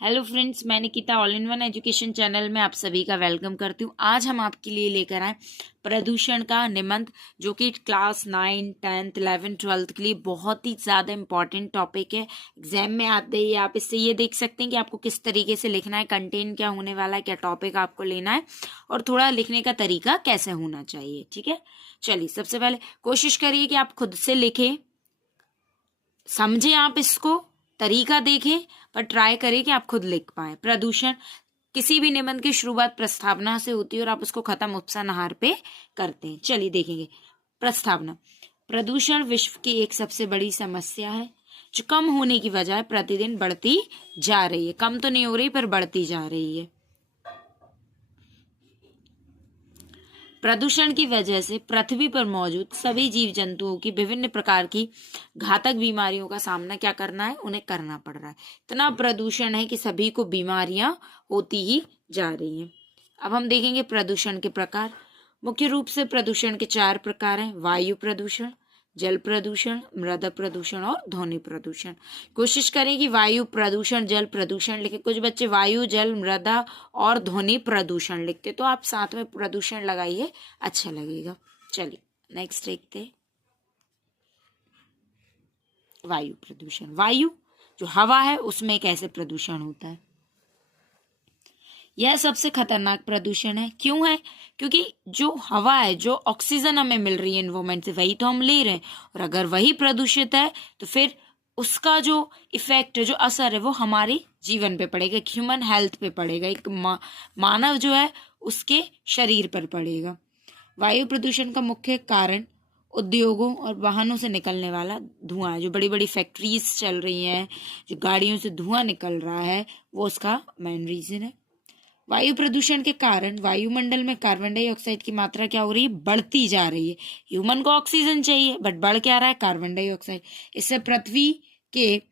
Hello friends, मैं Nikita all in one education channel में आप सभी का वेलकम करती हूँ। आज हम आपके लिए लेकर आए प्रदूषण का निबंध, जो कि क्लास 9, 10th, 11th, 12th के लिए बहुत ही ज़्यादा इंपॉर्टेंट टॉपिक है। एग्जाम में आते ही आप इससे ये देख सकते हैं कि आपको किस तरीके से लिखना है, कंटेंट क्या होने वाला है, क्या टॉपिक आपको लेना है और थोड़ा लिखने का तरीका कैसे होना चाहिए। ठीक है, चलिए सबसे पहले कोशिश करिए कि आप खुद से लिखें, समझें, आप इसको तरीका देखें, पर ट्राई करें कि आप खुद लिख पाए। प्रदूषण, किसी भी निबंध की शुरुआत प्रस्तावना से होती है और आप उसको खत्म उपसंहार पे करते हैं। चलिए देखेंगे। प्रस्तावना। प्रदूषण विश्व की एक सबसे बड़ी समस्या है जो कम होने की बजाय प्रतिदिन बढ़ती जा रही है। कम तो नहीं हो रही, पर बढ़ती जा रही है। प्रदूषण की वजह से पृथ्वी पर मौजूद सभी जीव जंतुओं की विभिन्न प्रकार की घातक बीमारियों का सामना क्या करना है, उन्हें करना पड़ रहा है। इतना प्रदूषण है कि सभी को बीमारियां होती ही जा रही हैं। अब हम देखेंगे प्रदूषण के प्रकार। मुख्य रूप से प्रदूषण के 4 प्रकार हैं: वायु प्रदूषण, जल प्रदूषण, मृदा प्रदूषण और ध्वनि प्रदूषण। कोशिश करें कि वायु प्रदूषण, जल प्रदूषण लिखे। कुछ बच्चे वायु, जल, मृदा और ध्वनि प्रदूषण लिखते, तो आप साथ में प्रदूषण लगाइए, अच्छा लगेगा। चलिए नेक्स्ट देखते हैं। वायु प्रदूषण। वायु जो हवा है उसमें कैसे प्रदूषण होता है। यह सबसे खतरनाक प्रदूषण है। क्यों है? क्योंकि जो हवा है, जो ऑक्सीजन हमें मिल रही है एनवायरमेंट से, वही तो हम ले रहे हैं। और अगर वही प्रदूषित है तो फिर उसका जो इफेक्ट है, जो असर है, वो हमारे जीवन पे पड़ेगा, ह्यूमन हेल्थ पे पड़ेगा, एक मानव जो है उसके शरीर पर पड़ेगा। वायु प्रदूषण का मुख्य कारण उद्योगों और वाहनों से निकलने वाला धुआं है। जो बड़ी बड़ी फैक्ट्रीज चल रही हैं, जो गाड़ियों से धुआं निकल रहा है, वो उसका मेन रीजन है। वायु प्रदूषण के कारण वायुमंडल में कार्बन डाइऑक्साइड की मात्रा क्या हो रही है, बढ़ती जा रही है। ह्यूमन को ऑक्सीजन चाहिए, बट बढ़ क्या रहा है, कार्बन डाइऑक्साइड। इससे पृथ्वी के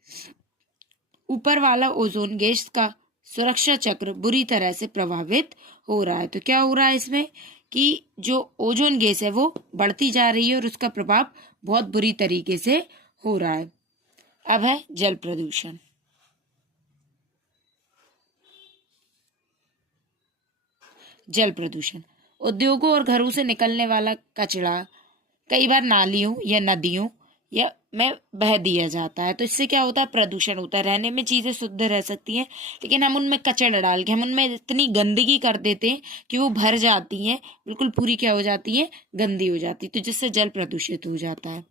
ऊपर वाला ओजोन गैस का सुरक्षा चक्र बुरी तरह से प्रभावित हो रहा है। तो क्या हो रहा है इसमें कि जो ओजोन गैस है वो बढ़ती जा रही है और उसका प्रभाव बहुत बुरी तरीके से हो रहा है। अब है जल प्रदूषण। जल प्रदूषण उद्योगों और घरों से निकलने वाला कचरा कई बार नालियों या नदियों या में बह दिया जाता है। तो इससे क्या होता है, प्रदूषण होता है। रहने में चीजें शुद्ध रह सकती हैं, लेकिन हम उनमें कचरा डाल के हम उनमें इतनी गंदगी कर देते हैं कि वो भर जाती हैं, बिल्कुल पूरी क्या हो जाती है, गंदी हो जाती है। तो जिससे जल प्रदूषित हो जाता है।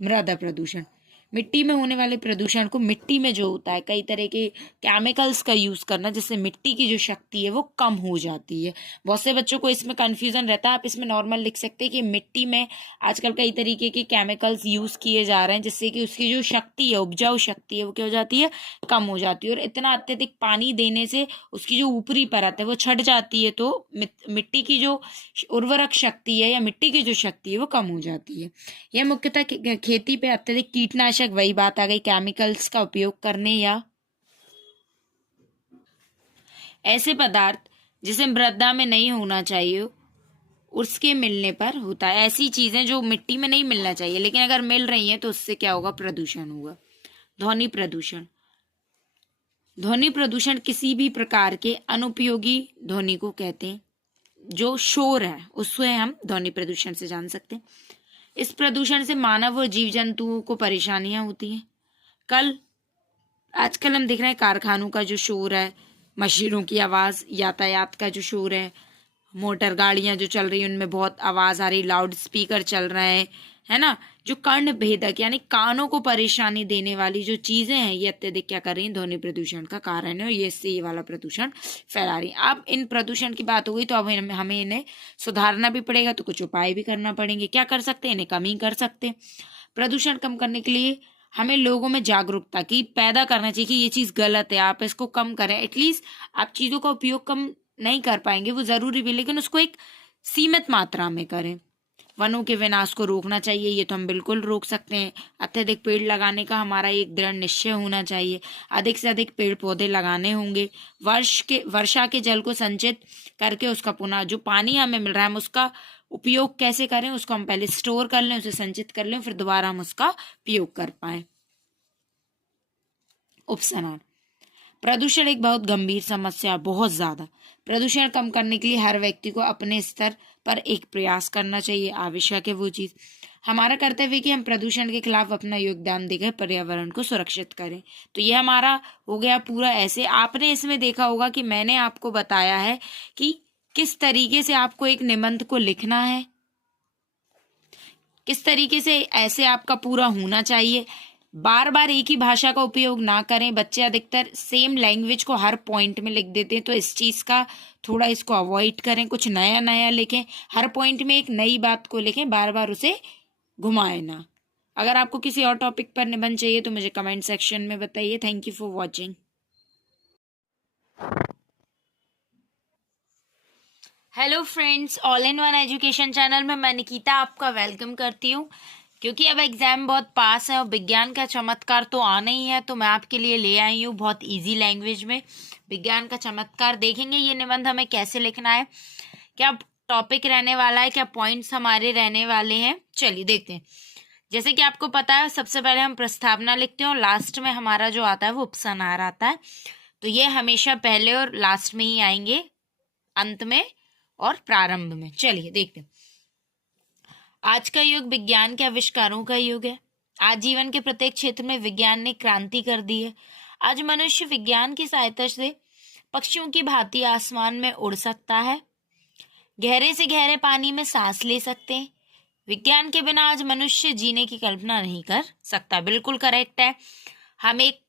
मृदा प्रदूषण। मिट्टी में होने वाले प्रदूषण को, मिट्टी में जो होता है कई तरह के केमिकल्स का यूज करना, जिससे मिट्टी की जो शक्ति है वो कम हो जाती है। बहुत से बच्चों को इसमें कंफ्यूजन रहता है। आप इसमें नॉर्मल लिख सकते हैं कि मिट्टी में आजकल कई तरीके के केमिकल्स यूज किए जा रहे हैं, जिससे कि उसकी जो शक्ति है, उपजाऊ शक्ति है, वो क्या हो जाती है, कम हो जाती है। और इतना अत्यधिक पानी देने से उसकी जो ऊपरी परत है वो छट जाती है, तो मिट्टी की जो उर्वरक शक्ति है या मिट्टी की जो शक्ति है वो कम हो जाती है। यह मुख्यतः खेती पे अत्यधिक कीटनाशक, वही बात आ गई, केमिकल्स का उपयोग करने या ऐसे पदार्थ जिसे मृदा में नहीं होना चाहिए उसके मिलने पर होता है। ऐसी चीजें जो मिट्टी में नहीं मिलना चाहिए लेकिन अगर मिल रही हैं तो उससे क्या होगा, प्रदूषण होगा। ध्वनि प्रदूषण। ध्वनि प्रदूषण किसी भी प्रकार के अनुपयोगी ध्वनि को कहते हैं। जो शोर है उससे हम ध्वनि प्रदूषण से जान सकते हैं। इस प्रदूषण से मानव और जीव जंतुओं को परेशानियां होती हैं। आजकल हम देख रहे हैं कारखानों का जो शोर है, मशीनों की आवाज, यातायात का जो शोर है, मोटर गाड़ियां जो चल रही हैं उनमें बहुत आवाज आ रही, लाउड स्पीकर चल रहे हैं, है ना। जो कर्ण भेदक यानी कानों को परेशानी देने वाली जो चीजें हैं, ये अत्यधिक क्या कर रही हैं, ध्वनि प्रदूषण का कारण है और ये इससे ये वाला प्रदूषण फैला रही है। अब इन प्रदूषण की बात हो गई, तो अब हमें इन्हें सुधारना भी पड़ेगा, तो कुछ उपाय भी करना पड़ेंगे। क्या कर सकते हैं, इन्हें कम ही कर सकते हैं। प्रदूषण कम करने के लिए हमें लोगों में जागरूकता की पैदा करना चाहिए कि ये चीज गलत है, आप इसको कम करें। एटलीस्ट आप चीजों का उपयोग कम नहीं कर पाएंगे, वो जरूरी भी, लेकिन उसको एक सीमित मात्रा में करें। वनों के विनाश को रोकना चाहिए, ये तो हम बिल्कुल रोक सकते हैं। अत्यधिक पेड़ लगाने का हमारा एक दृढ़ निश्चय होना चाहिए। अधिक से अधिक पेड़ पौधे लगाने होंगे। वर्षा के जल को संचित करके उसका पुनः, जो पानी हमें मिल रहा है हम उसका उपयोग कैसे करें, उसको हम पहले स्टोर कर लें, उसे संचित कर लें, फिर दोबारा हम उसका उपयोग कर पाए। उपसनान। प्रदूषण एक बहुत गंभीर समस्या है, बहुत ज्यादा। प्रदूषण कम करने के लिए हर व्यक्ति को अपने स्तर पर एक प्रयास करना चाहिए। आवश्यक है वो चीज। हमारा कर्तव्य है कि हम प्रदूषण के खिलाफ अपना योगदान देकर पर्यावरण को सुरक्षित करें। तो ये हमारा हो गया पूरा। ऐसे आपने इसमें देखा होगा कि मैंने आपको बताया है कि किस तरीके से आपको एक निबंध को लिखना है, किस तरीके से ऐसे आपका पूरा होना चाहिए। बार बार एक ही भाषा का उपयोग ना करें। बच्चे अधिकतर सेम लैंग्वेज को हर पॉइंट में लिख देते हैं, तो इस चीज़ का थोड़ा इसको अवॉइड करें। कुछ नया नया लिखें, हर पॉइंट में एक नई बात को लिखें, बार बार उसे घुमाए ना। अगर आपको किसी और टॉपिक पर निबंध चाहिए तो मुझे कमेंट सेक्शन में बताइए। Thank you for watching. Hello friends, all in one education channel में मैं निकिता आपका वेलकम करती हूँ। क्योंकि अब एग्जाम बहुत पास है और विज्ञान का चमत्कार तो आना ही है, तो मैं आपके लिए ले आई हूँ बहुत इजी लैंग्वेज में विज्ञान का चमत्कार। देखेंगे ये निबंध हमें कैसे लिखना है, क्या टॉपिक रहने वाला है, क्या पॉइंट्स हमारे रहने वाले हैं। चलिए देखते हैं। जैसे कि आपको पता है, सबसे पहले हम प्रस्तावना लिखते हैं और लास्ट में हमारा जो आता है वो उपसंहार आता है। तो ये हमेशा पहले और लास्ट में ही आएंगे, अंत में और प्रारंभ में। चलिए देखते हैं। आज का युग विज्ञान के आविष्कारों का युग है। आज जीवन के प्रत्येक क्षेत्र में विज्ञान ने क्रांति कर दी है। आज मनुष्य विज्ञान की सहायता से पक्षियों की भांति आसमान में उड़ सकता है, गहरे से गहरे पानी में सांस ले सकते हैं। विज्ञान के बिना आज मनुष्य जीने की कल्पना नहीं कर सकता। बिल्कुल करेक्ट है। हम एक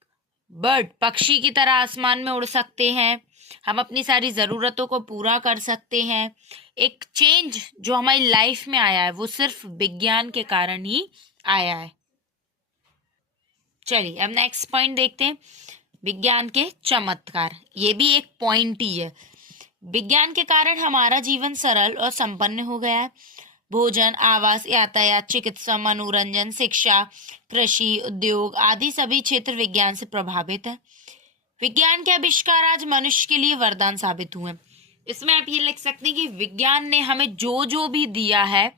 बर्ड, पक्षी की तरह आसमान में उड़ सकते हैं। हम अपनी सारी ज़रूरतों को पूरा कर सकते हैं। एक चेंज जो हमारी लाइफ में आया है वो सिर्फ विज्ञान के कारण ही आया है। चलिए अब नेक्स्ट पॉइंट देखते हैं, विज्ञान के चमत्कार। ये भी एक पॉइंट ही है। विज्ञान के कारण हमारा जीवन सरल और संपन्न हो गया है। भोजन, आवास, यातायात, चिकित्सा, मनोरंजन, शिक्षा, कृषि, उद्योग आदि सभी क्षेत्र विज्ञान से प्रभावित है। विज्ञान के आविष्कार आज मनुष्य के लिए वरदान साबित हुए। इसमें आप ये लिख सकते हैं कि विज्ञान ने हमें जो जो भी दिया है,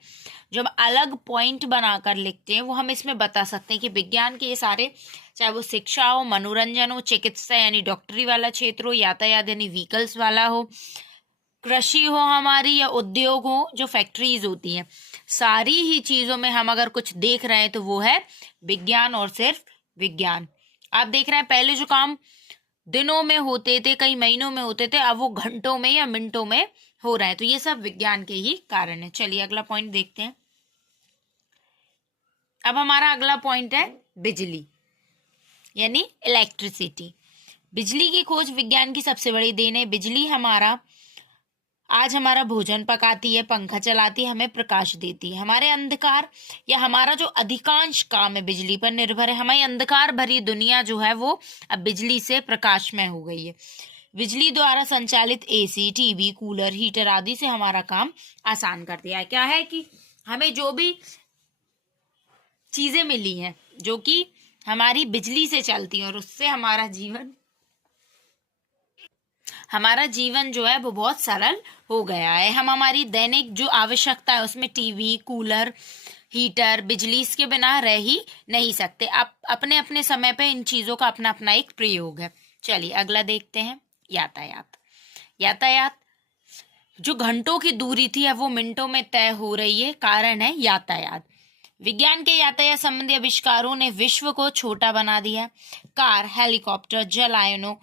जब अलग पॉइंट बनाकर लिखते हैं वो हम इसमें बता सकते हैं कि विज्ञान के ये सारे, चाहे वो शिक्षा हो, मनोरंजन हो, चिकित्सा यानी डॉक्टरी वाला क्षेत्र हो, यातायात यानी व्हीकल्स वाला हो, कृषि हो हमारी, या उद्योग हो जो फैक्ट्रीज होती हैं, सारी ही चीजों में हम अगर कुछ देख रहे हैं तो वो है विज्ञान और सिर्फ विज्ञान। आप देख रहे हैं पहले जो काम दिनों में होते थे, कई महीनों में होते थे, अब वो घंटों में या मिनटों में हो रहा है। तो ये सब विज्ञान के ही कारण है। चलिए अगला पॉइंट देखते हैं। अब हमारा अगला पॉइंट है बिजली यानी इलेक्ट्रिसिटी। बिजली की खोज विज्ञान की सबसे बड़ी देन है। बिजली आज हमारा भोजन पकाती है, पंखा चलाती है, हमें प्रकाश देती है। हमारे अंधकार या हमारा जो अधिकांश काम है बिजली पर निर्भर है। हमारी अंधकार भरी दुनिया जो है वो अब बिजली से प्रकाशमय हो गई है। बिजली द्वारा संचालित एसी, टीवी, कूलर, हीटर आदि से हमारा काम आसान कर दिया है। क्या है कि हमें जो भी चीजें मिली हैं जो कि हमारी बिजली से चलती हैं और उससे हमारा जीवन जो है वो बहुत सरल हो गया है। हम हमारी दैनिक जो आवश्यकता है उसमें टीवी, कूलर, हीटर, बिजली, इसके बिना रह ही नहीं सकते। आप अपने अपने समय पे इन चीज़ों का अपना अपना एक प्रयोग है। चलिए अगला देखते हैं, यातायात जो घंटों की दूरी थी अब वो मिनटों में तय हो रही है। कारण है यातायात। विज्ञान के यातायात संबंधी आविष्कारों ने विश्व को छोटा बना दिया। कार, हेलीकॉप्टर, जलायनों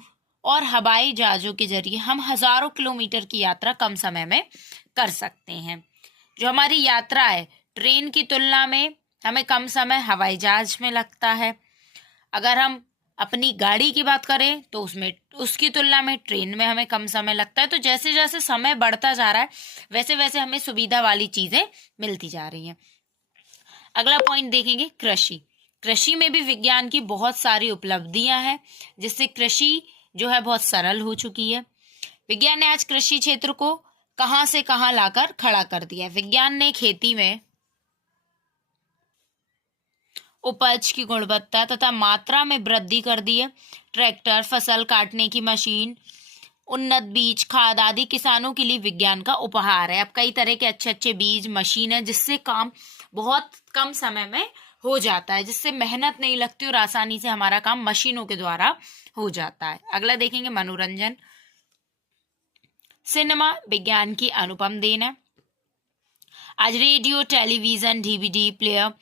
और हवाई जहाजों के जरिए हम हजारों किलोमीटर की यात्रा कम समय में कर सकते हैं। जो हमारी यात्रा है ट्रेन की तुलना में हमें कम समय हवाई जहाज में लगता है। अगर हम अपनी गाड़ी की बात करें तो उसकी तुलना में ट्रेन में हमें कम समय लगता है। तो जैसे जैसे समय बढ़ता जा रहा है वैसे वैसे हमें सुविधा वाली चीजें मिलती जा रही हैं। अगला पॉइंट देखेंगे कृषि में भी विज्ञान की बहुत सारी उपलब्धियां हैं जिससे कृषि जो है बहुत सरल हो चुकी है। विज्ञान ने आज कृषि क्षेत्र को कहां से कहां लाकर खड़ा कर दिया है। विज्ञान ने खेती में उपज की गुणवत्ता तथा मात्रा में वृद्धि कर दी है। ट्रैक्टर, फसल काटने की मशीन, उन्नत बीज, खाद आदि किसानों के लिए विज्ञान का उपहार है। अब कई तरह के अच्छे अच्छे बीज, मशीन है जिससे काम बहुत कम समय में हो जाता है, जिससे मेहनत नहीं लगती और आसानी से हमारा काम मशीनों के द्वारा हो जाता है। अगला देखेंगे मनोरंजन। सिनेमा विज्ञान की अनुपम देन है। आज radio, television, DVD player,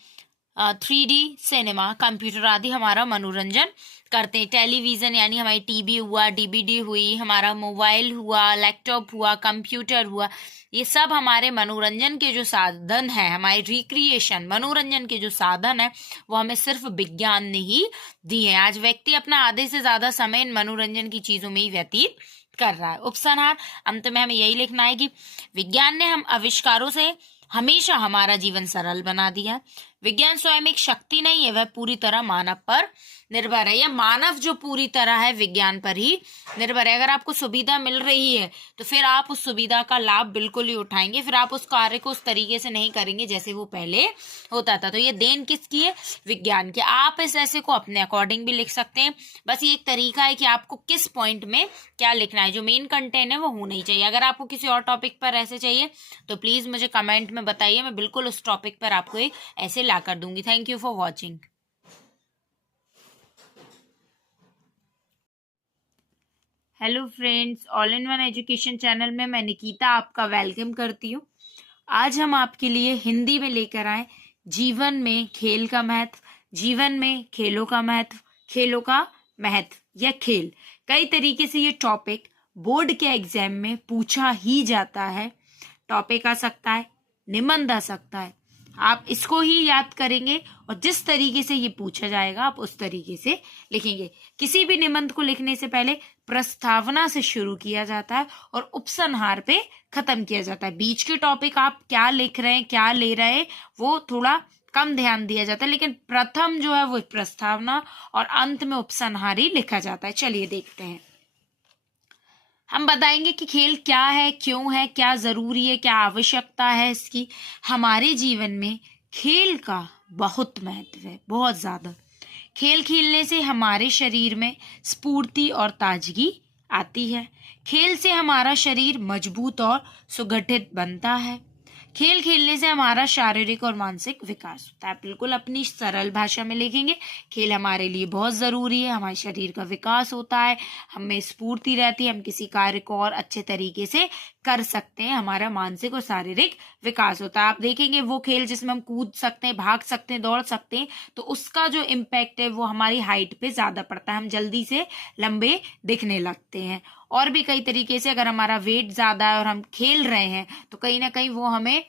3D cinema, computer आदि हमारा मनोरंजन करते हैं। टेलीविजन यानी हमारी टीवी हुआ, डीवीडी हुई, हमारा मोबाइल हुआ, लैपटॉप हुआ, कंप्यूटर हुआ, ये सब हमारे मनोरंजन के जो साधन है, हमारे रिक्रिएशन मनोरंजन के जो साधन है, वो हमें सिर्फ विज्ञान ने ही दिए हैं। आज व्यक्ति अपना आधे से ज्यादा समय इन मनोरंजन की चीजों में ही व्यतीत कर रहा है। उपसंहार, अंत में हमें यही लिखना है कि विज्ञान ने हम आविष्कारों से हमेशा हमारा जीवन सरल बना दिया। विज्ञान स्वयं एक शक्ति नहीं है, वह पूरी तरह मानव पर निर्भर है। यह मानव जो पूरी तरह है विज्ञान पर ही निर्भर है। अगर आपको सुविधा मिल रही है तो फिर आप उस सुविधा का लाभ बिल्कुल ही उठाएंगे, फिर आप उस कार्य को उस तरीके से नहीं करेंगे जैसे वो पहले होता था। तो ये देन किसकी है? विज्ञान की। आप इस ऐसे को अपने अकॉर्डिंग भी लिख सकते हैं, बस ये एक तरीका है कि आपको किस पॉइंट में क्या लिखना है। जो मेन कंटेंट है वो होना ही चाहिए। अगर आपको किसी और टॉपिक पर ऐसे चाहिए तो प्लीज मुझे कमेंट में बताइए, मैं बिल्कुल उस टॉपिक पर आपको एक ऐसे ला कर दूंगी। Thank you for watching. Hello friends, all in one education channel में मैं निकिता आपका वेलकम करती हूँ। आज हम आपके लिए हिंदी में लेकर आए जीवन में खेल का महत्व, जीवन में खेलों का महत्व, खेलों का महत्व या खेल। कई तरीके से ये टॉपिक बोर्ड के एग्जाम में पूछा ही जाता है। टॉपिक आ सकता है, निबंध आ सकता है, आप इसको ही याद करेंगे और जिस तरीके से ये पूछा जाएगा आप उस तरीके से लिखेंगे। किसी भी निबंध को लिखने से पहले प्रस्तावना से शुरू किया जाता है और उपसंहार पे खत्म किया जाता है। बीच के टॉपिक आप क्या लिख रहे हैं, क्या ले रहे हैं, वो थोड़ा कम ध्यान दिया जाता है, लेकिन प्रथम जो है वो प्रस्तावना और अंत में उपसंहार ही लिखा जाता है। चलिए देखते हैं। हम बताएंगे कि खेल क्या है, क्यों है, क्या जरूरी है, क्या आवश्यकता है इसकी। हमारे जीवन में खेल का बहुत महत्व है, बहुत ज्यादा। खेल खेलने से हमारे शरीर में स्फूर्ति और ताजगी आती है। खेल से हमारा शरीर मजबूत और सुगठित बनता है। खेल खेलने से हमारा शारीरिक और मानसिक विकास होता है। बिल्कुल अपनी सरल भाषा में लिखेंगे, खेल हमारे लिए बहुत जरूरी है। हमारे शरीर का विकास होता है, हमें स्फूर्ति रहती है, हम किसी कार्य को और अच्छे तरीके से कर सकते हैं, हमारा मानसिक और शारीरिक विकास होता है। आप देखेंगे वो खेल जिसमें हम कूद सकते हैं, भाग सकते हैं, दौड़ सकते हैं, तो उसका जो इम्पैक्ट है वो हमारी हाइट पे ज्यादा पड़ता है, हम जल्दी से लंबे दिखने लगते हैं। और भी कई तरीके से अगर हमारा वेट ज्यादा है और हम खेल रहे हैं तो कहीं ना कहीं वो हमें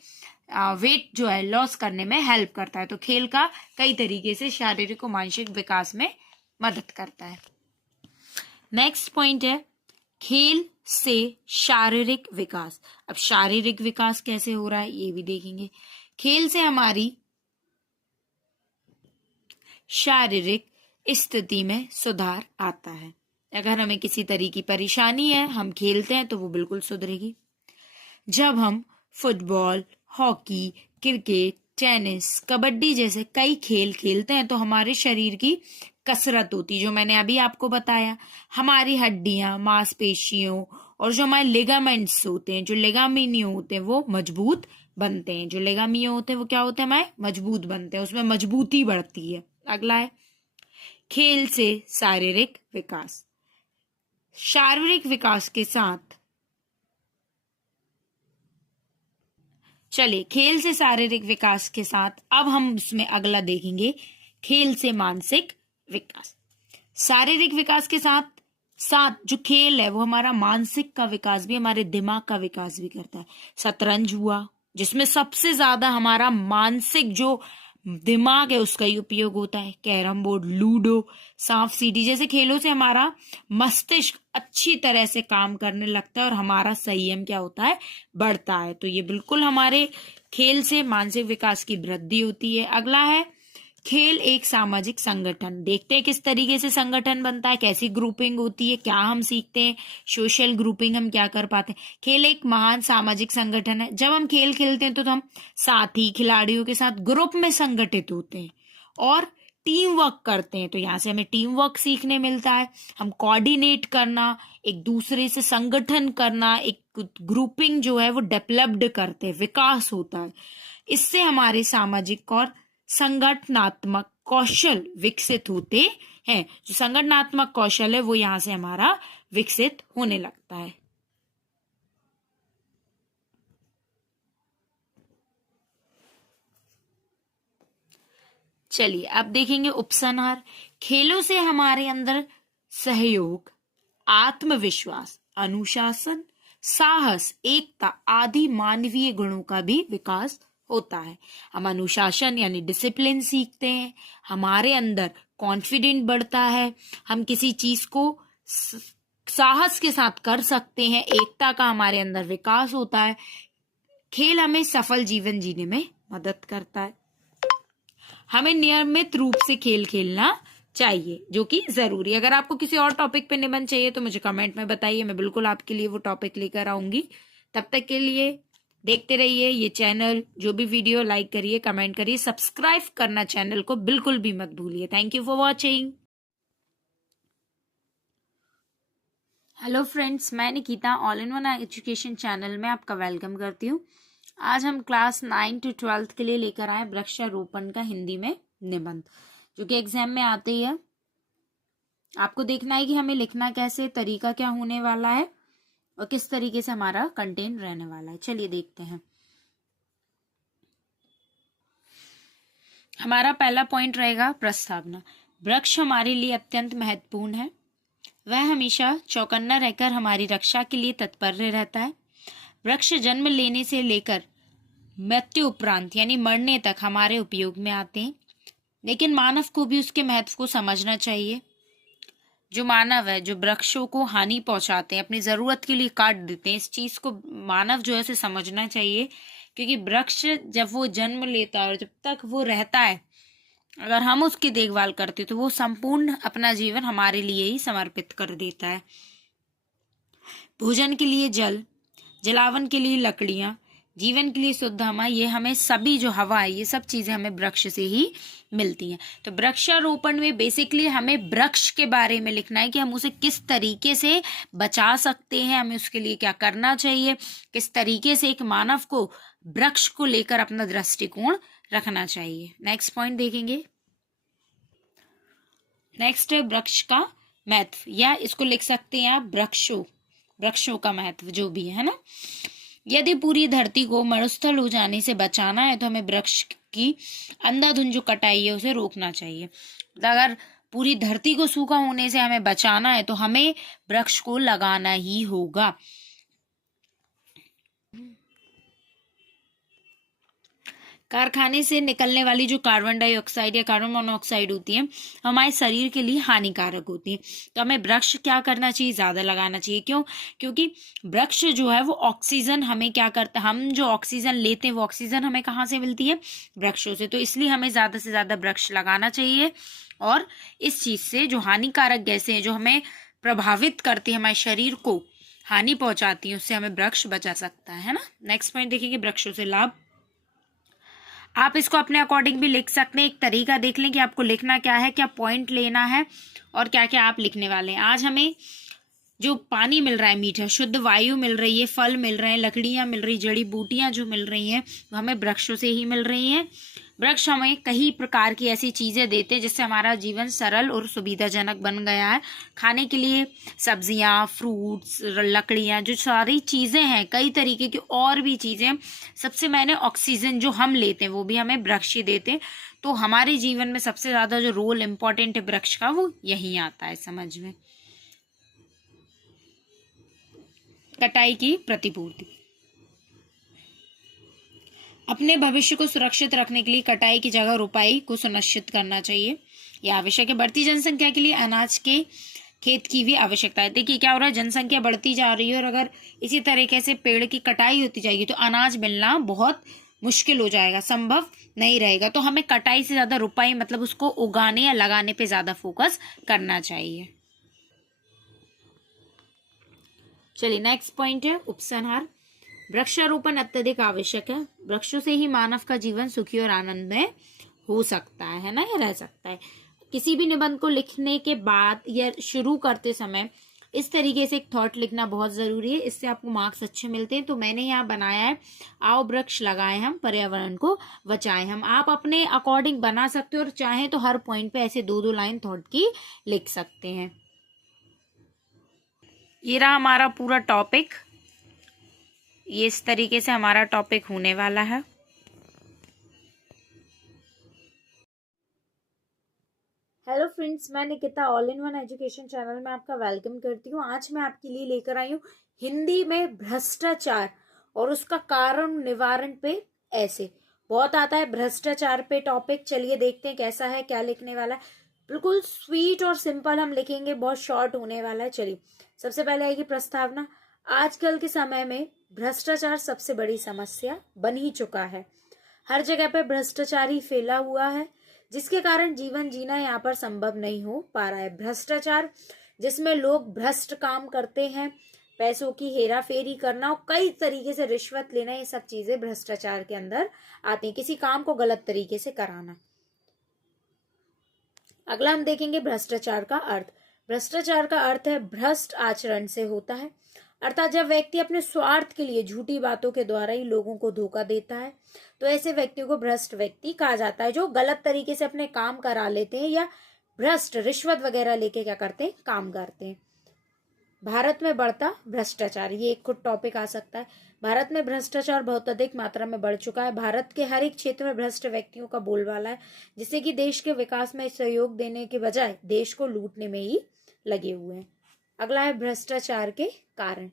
वेट जो है लॉस करने में हेल्प करता है। तो खेल का कई तरीके से शारीरिक और मानसिक विकास में मदद करता है। नेक्स्ट पॉइंट है खेल से शारीरिक विकास। अब शारीरिक विकास कैसे हो रहा है ये भी देखेंगे। खेल से हमारी शारीरिक स्थिति में सुधार आता है। अगर हमें किसी तरह की परेशानी है, हम खेलते हैं तो वो बिल्कुल सुधरेगी। जब हम football, hockey, cricket, tennis, kabaddi जैसे कई खेल खेलते हैं तो हमारे शरीर की कसरत होती, जो मैंने अभी आपको बताया। हमारी हड्डियां, मांसपेशियों और जो हमारे लिगामेंट्स होते हैं, जो लिगामिनियो होते हैं, वो मजबूत बनते हैं। जो लिगामियो होते हैं वो क्या होते हैं? हमारे मजबूत बनते हैं, उसमें मजबूती बढ़ती है। अगला है खेल से शारीरिक विकास। शारीरिक विकास के साथ चलिए खेल से शारीरिक विकास के साथ अब हम इसमें अगला देखेंगे खेल से मानसिक विकास। शारीरिक विकास के साथ साथ जो खेल है वो हमारा मानसिक का विकास भी, हमारे दिमाग का विकास भी करता है। शतरंज हुआ जिसमें सबसे ज्यादा हमारा मानसिक जो दिमाग है उसका ही उपयोग होता है। कैरम बोर्ड, लूडो, सांप सीढ़ी जैसे खेलों से हमारा मस्तिष्क अच्छी तरह से काम करने लगता है और हमारा संयम क्या होता है? बढ़ता है। तो ये बिल्कुल हमारे खेल से मानसिक विकास की वृद्धि होती है। अगला है खेल एक सामाजिक संगठन। देखते हैं किस तरीके से संगठन बनता है, कैसी ग्रुपिंग होती है, क्या हम सीखते हैं, सोशल ग्रुपिंग हम क्या कर पाते हैं। खेल एक महान सामाजिक संगठन है। जब हम खेल खेलते हैं तो हम साथी खिलाड़ियों के साथ ग्रुप में संगठित होते हैं और टीम वर्क करते हैं। तो यहाँ से हमें टीम वर्क सीखने मिलता है, हम कोऑर्डिनेट करना, एक दूसरे से संगठन करना, एक ग्रुपिंग जो है वो डेवलप्ड करते हैं, विकास होता है। इससे हमारे सामाजिक और संगठनात्मक कौशल विकसित होते हैं। जो संगठनात्मक कौशल है वो यहां से हमारा विकसित होने लगता है। चलिए अब देखेंगे उपसंहार। खेलों से हमारे अंदर सहयोग, आत्मविश्वास, अनुशासन, साहस, एकता आदि मानवीय गुणों का भी विकास होता है। हम अनुशासन यानी डिसिप्लिन सीखते हैं, हमारे अंदर कॉन्फिडेंट बढ़ता है, हम किसी चीज को साहस के साथ कर सकते हैं, एकता का हमारे अंदर विकास होता है। खेल हमें सफल जीवन जीने में मदद करता है। हमें नियमित रूप से खेल खेलना चाहिए, जो कि जरूरी है। अगर आपको किसी और टॉपिक पे निबंध चाहिए तो मुझे कमेंट में बताइए, मैं बिल्कुल आपके लिए वो टॉपिक लेकर आऊंगी। तब तक के लिए देखते रहिए ये चैनल। जो भी वीडियो लाइक करिए, कमेंट करिए, सब्सक्राइब करना चैनल को बिल्कुल भी मत भूलिए। Thank you for watching. Hello friends, मैं Nikita all in one education channel में आपका वेलकम करती हूँ। आज हम क्लास 9 to 12 के लिए लेकर आए वृक्षारोपण का हिंदी में निबंध, जो कि एग्जाम में आते ही है। आपको देखना है कि हमें लिखना कैसे, तरीका क्या होने वाला है और किस तरीके से हमारा कंटेंट रहने वाला है। चलिए देखते हैं। हमारा पहला पॉइंट रहेगा प्रस्तावना। वृक्ष हमारे लिए अत्यंत महत्वपूर्ण है। वह हमेशा चौकन्ना रहकर हमारी रक्षा के लिए तत्पर रहता है। वृक्ष जन्म लेने से लेकर मृत्यु उपरांत यानी मरने तक हमारे उपयोग में आते हैं, लेकिन मानव को भी उसके महत्व को समझना चाहिए। जो मानव है, जो वृक्षों को हानि पहुंचाते हैं, अपनी जरूरत के लिए काट देते हैं, इस चीज को मानव जो है उसे समझना चाहिए। क्योंकि वृक्ष जब वो जन्म लेता है और जब तक वो रहता है, अगर हम उसकी देखभाल करते तो वो संपूर्ण अपना जीवन हमारे लिए ही समर्पित कर देता है। भोजन के लिए जल, जलावन के लिए लकड़ियां, जीवन के लिए शुद्ध हवा, ये हमें सभी जो हवा है, ये सब चीजें हमें वृक्ष से ही मिलती हैं। तो वृक्षारोपण में बेसिकली हमें वृक्ष के बारे में लिखना है कि हम उसे किस तरीके से बचा सकते हैं, हमें उसके लिए क्या करना चाहिए, किस तरीके से एक मानव को वृक्ष को लेकर अपना दृष्टिकोण रखना चाहिए। नेक्स्ट पॉइंट देखेंगे। नेक्स्ट है वृक्ष का महत्व, या इसको लिख सकते हैं आप वृक्षों का महत्व जो भी है ना। यदि पूरी धरती को मरुस्थल हो जाने से बचाना है तो हमें वृक्ष की अंधाधुंध जो कटाई है उसे रोकना चाहिए। अगर पूरी धरती को सूखा होने से हमें बचाना है तो हमें वृक्ष को लगाना ही होगा। कारखाने से निकलने वाली जो कार्बन डाइऑक्साइड या कार्बन मोनोऑक्साइड होती है हमारे शरीर के लिए हानिकारक होती है। तो हमें वृक्ष क्या करना चाहिए, ज्यादा लगाना चाहिए। क्यों? क्योंकि वृक्ष जो है वो ऑक्सीजन हमें क्या करता है, हम जो ऑक्सीजन लेते हैं वो ऑक्सीजन हमें कहाँ से मिलती है, वृक्षों से। तो इसलिए हमें ज्यादा से ज्यादा वृक्ष लगाना चाहिए। और इस चीज से जो हानिकारक गैसें हैं जो हमें प्रभावित करती है, हमारे शरीर को हानि पहुंचाती है, उससे हमें वृक्ष बचा सकता है ना। नेक्स्ट पॉइंट देखेंगे, वृक्षों से लाभ। आप इसको अपने अकॉर्डिंग भी लिख सकते हैं। एक तरीका देख लें कि आपको लिखना क्या है, क्या पॉइंट लेना है और क्या क्या आप लिखने वाले हैं। आज हमें जो पानी मिल रहा है मीठा, शुद्ध वायु मिल रही है, फल मिल रहे हैं, लकड़ियां मिल रही, जड़ी बूटियां जो मिल रही हैं वो हमें वृक्षों से ही मिल रही हैं। वृक्ष हमें कई प्रकार की ऐसी चीजें देते हैं जिससे हमारा जीवन सरल और सुविधाजनक बन गया है। खाने के लिए सब्जियां, फ्रूट्स, लकड़ियां, जो सारी चीजें हैं, कई तरीके की और भी चीजें। सबसे मैंने ऑक्सीजन जो हम लेते हैं वो भी हमें वृक्ष ही देते हैं। तो हमारे जीवन में सबसे ज्यादा जो रोल इम्पोर्टेंट है वृक्ष का वो यही आता है समझ में। कटाई की प्रतिपूर्ति। अपने भविष्य को सुरक्षित रखने के लिए कटाई की जगह रोपाई को सुनिश्चित करना चाहिए। यह आवश्यक है। बढ़ती जनसंख्या के लिए अनाज के खेत की भी आवश्यकता है। देखिए क्या हो रहा है, जनसंख्या बढ़ती जा रही है और अगर इसी तरीके से पेड़ की कटाई होती जाएगी तो अनाज मिलना बहुत मुश्किल हो जाएगा, संभव नहीं रहेगा। तो हमें कटाई से ज्यादा रोपाई मतलब उसको उगाने या लगाने पे ज्यादा फोकस करना चाहिए। चलिए नेक्स्ट पॉइंट है उपसंहार। वृक्षारोपण अत्यधिक आवश्यक है। वृक्षों से ही मानव का जीवन सुखी और आनंदमय हो सकता है ना, या रह सकता है। किसी भी निबंध को लिखने के बाद या शुरू करते समय इस तरीके से एक थॉट लिखना बहुत जरूरी है, इससे आपको मार्क्स अच्छे मिलते हैं। तो मैंने यहाँ बनाया है, आओ वृक्ष लगाएं हम, पर्यावरण को बचाएं हम। आप अपने अकॉर्डिंग बना सकते हो और चाहें तो हर पॉइंट पे ऐसे 2-2 लाइन थॉट की लिख सकते हैं। ये रहा हमारा पूरा टॉपिक, ये इस तरीके से हमारा टॉपिक होने वाला है। हेलो फ्रेंड्स, मैं Nikita all in one education channel में आपका वेलकम करती हूँ। आज मैं आपके लिए लेकर आई हूँ हिंदी में भ्रष्टाचार और उसका कारण निवारण पे ऐसे। बहुत आता है भ्रष्टाचार पे टॉपिक, चलिए देखते हैं कैसा है, क्या लिखने वाला है। बिल्कुल स्वीट और सिंपल हम लिखेंगे, बहुत शॉर्ट होने वाला है। चलिए सबसे पहले आएगी प्रस्तावना। आजकल के समय में भ्रष्टाचार सबसे बड़ी समस्या बन ही चुका है। हर जगह पे भ्रष्टाचार ही फैला हुआ है, जिसके कारण जीवन जीना यहाँ पर संभव नहीं हो पा रहा है। भ्रष्टाचार जिसमें लोग भ्रष्ट काम करते हैं, पैसों की हेरा फेरी करना और कई तरीके से रिश्वत लेना, ये सब चीजें भ्रष्टाचार के अंदर आती हैं, किसी काम को गलत तरीके से कराना। अगला हम देखेंगे भ्रष्टाचार का अर्थ। भ्रष्टाचार का अर्थ है भ्रष्ट आचरण से होता है, अर्थात जब व्यक्ति अपने स्वार्थ के लिए झूठी बातों के द्वारा ही लोगों को धोखा देता है, तो ऐसे व्यक्तियों को भ्रष्ट व्यक्ति कहा जाता है, जो गलत तरीके से अपने काम करा लेते हैं या भ्रष्ट रिश्वत वगैरह लेके क्या करते हैं, काम करते हैं। भारत में बढ़ता भ्रष्टाचार, ये एक खुद टॉपिक आ सकता है। भारत में भ्रष्टाचार बहुत अधिक मात्रा में बढ़ चुका है। भारत के हर एक क्षेत्र में भ्रष्ट व्यक्तियों का बोलबाला है, जिससे कि देश के विकास में सहयोग देने के बजाय देश को लूटने में ही लगे हुए हैं। अगला है भ्रष्टाचार के कारण।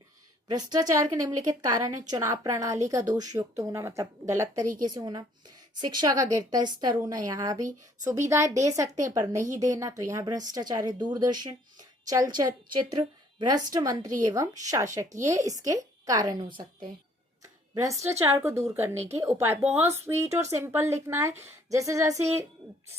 भ्रष्टाचार के निम्नलिखित कारण है: चुनाव प्रणाली का दोष युक्त होना, मतलब गलत तरीके से होना। शिक्षा का गिरता स्तर होना, यहाँ भी सुविधाएं दे सकते हैं पर नहीं देना, तो यहाँ भ्रष्टाचार है। दूरदर्शन, चलचित्र, भ्रष्ट मंत्री एवं शासक, ये इसके कारण हो सकते हैं। भ्रष्टाचार को दूर करने के उपाय, बहुत स्वीट और सिंपल लिखना है। जैसे जैसे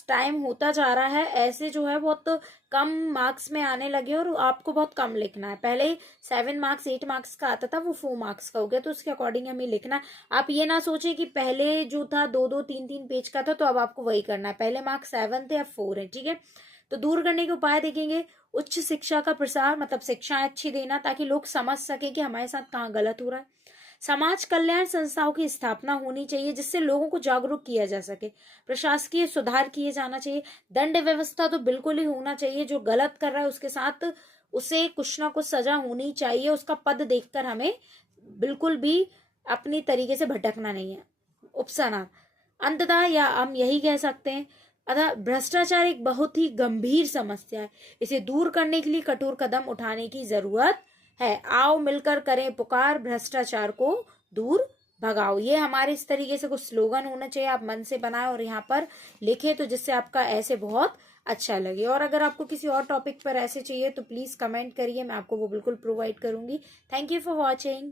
टाइम होता जा रहा है, ऐसे जो है बहुत कम मार्क्स में आने लगे और आपको बहुत कम लिखना है। पहले 7 मार्क्स 8 मार्क्स का आता था, वो 4 मार्क्स का हो गया, तो उसके अकॉर्डिंग हमें लिखना है। आप ये ना सोचे कि पहले जो था 2-2 3-3 पेज का था, तो अब आपको वही करना है। पहले मार्क्स 7 थे, अब 4 है, ठीक है। तो दूर करने के उपाय देखेंगे। उच्च शिक्षा का प्रसार, मतलब शिक्षाएं अच्छी देना, ताकि लोग समझ सके कि हमारे साथ कहाँ गलत हो रहा है। समाज कल्याण संस्थाओं की स्थापना होनी चाहिए, जिससे लोगों को जागरूक किया जा सके। प्रशासकीय सुधार किए जाना चाहिए। दंड व्यवस्था तो बिल्कुल ही होना चाहिए, जो गलत कर रहा है उसके साथ उसे कुछ ना कुछ सजा होनी चाहिए। उसका पद देखकर हमें बिल्कुल भी अपनी तरीके से भटकना नहीं है। उपसना, अंततः या हम यही कह सकते हैं, अतः भ्रष्टाचार एक बहुत ही गंभीर समस्या है। इसे दूर करने के लिए कठोर कदम उठाने की जरूरत है। आओ मिलकर करें पुकार, भ्रष्टाचार को दूर भगाओ। ये हमारे इस तरीके से कुछ स्लोगन होना चाहिए, आप मन से बनाए और यहाँ पर लिखें, तो जिससे आपका ऐसे बहुत अच्छा लगे। और अगर आपको किसी और टॉपिक पर ऐसे चाहिए तो प्लीज कमेंट करिए, मैं आपको वो बिल्कुल प्रोवाइड करूंगी। Thank you for watching.